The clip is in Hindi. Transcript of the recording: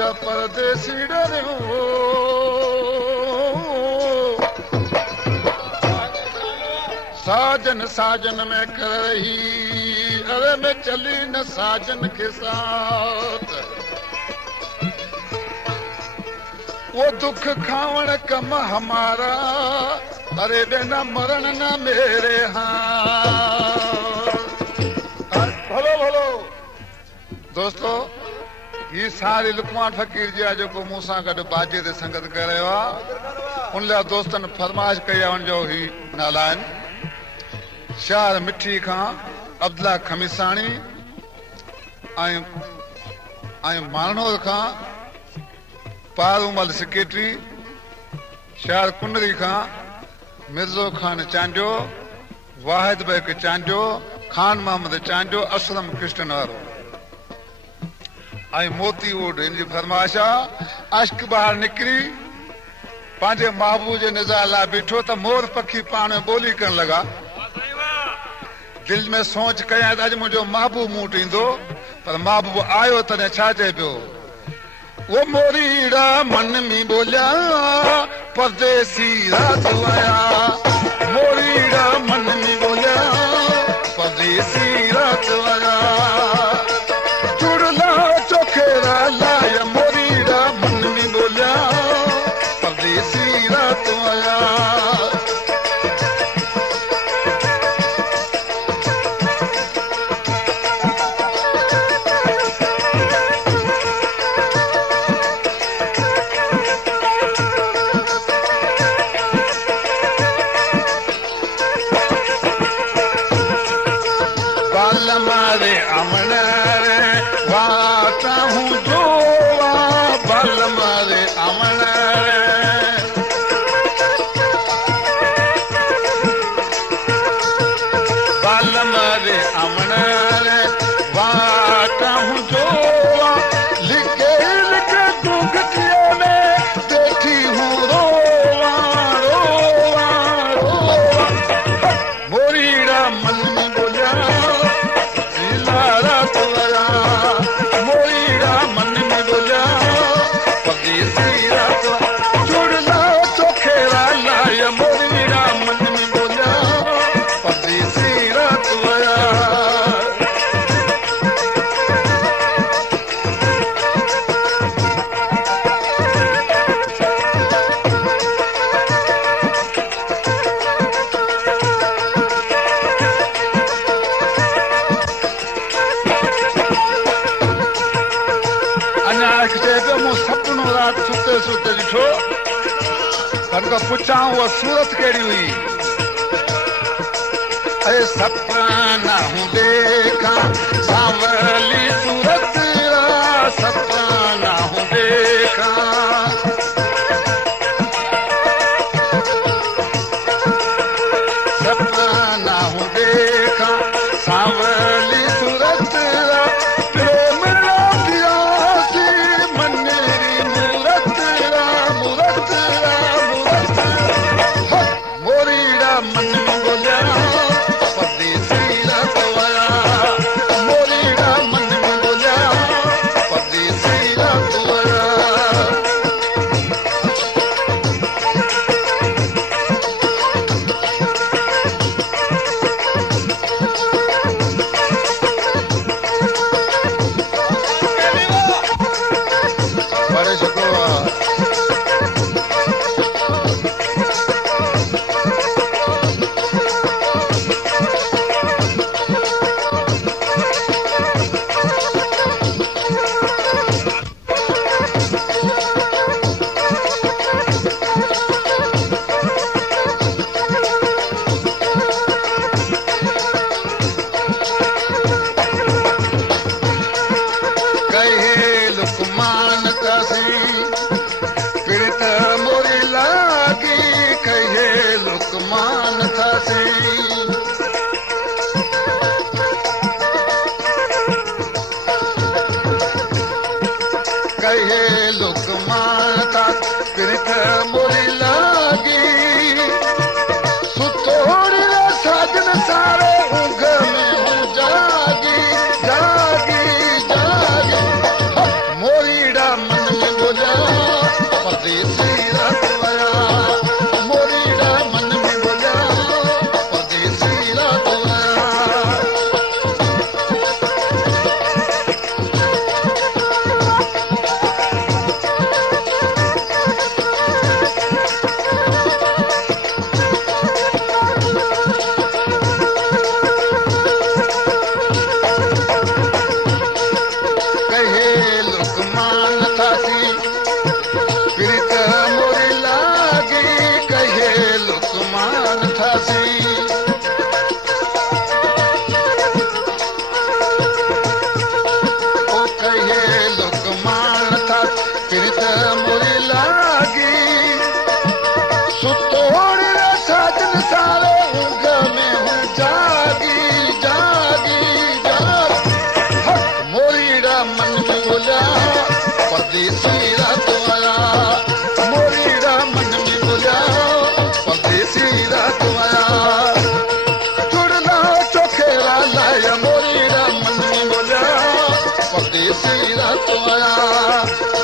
जा परदेसी डरियो साजन साजन में कर रही अरे मैं चली न साजन के साथ वो दुख खावण कम हमारा अरे देना मरण न मेरे हाथ। भलो भलो दोस्तों ये सारी लुकमान फकीर जी जो को मूसा गड बाजे ते संगत करे वा उन ला दोस्तन फरमाइश कई वन जो ही नालायन शार मिठी खां अब्दुल्ला खमीसानी आई मानोर खां पारूमल सेक्रेटरी शार कुंडरी खां मिर्जो खान चांजो वाहिद बेग चांजो खान मोहम्मद चांजो असलम कृष्ण वारो आई मोती वोड इन जी फरमाइश अश्क बाहर निकरी पांजे महबूब जे निज़ार ला बीठो त मोर पखी पाण में बोली करण लगा दिल में सोच कया अज मुझो महबूब मूं टींदो पर महबूब आयो तने छा चए पियो वो मोरीड़ा मन में बोलिया परदेसी रात आया मोरीड़ा मन में बोलिया परदेसी रात आया चुड़ला चोखेरा लाया मोरीड़ा मन में बोलिया परदेसी रात आया पुछा वो सूरत केड़ी हुई अरे सपना हूँ देखा सांवली सूरत सपना हूँ देखा सपना हूँ देखा सांवली सूरत प्रेम दिया सी मनेरी मूरत मूरत मोरीड़ा मन में बोलिया परदेसी रात आया मोरीड़ा मन में बोलिया परदेसी रात आया देश वीरा तो आया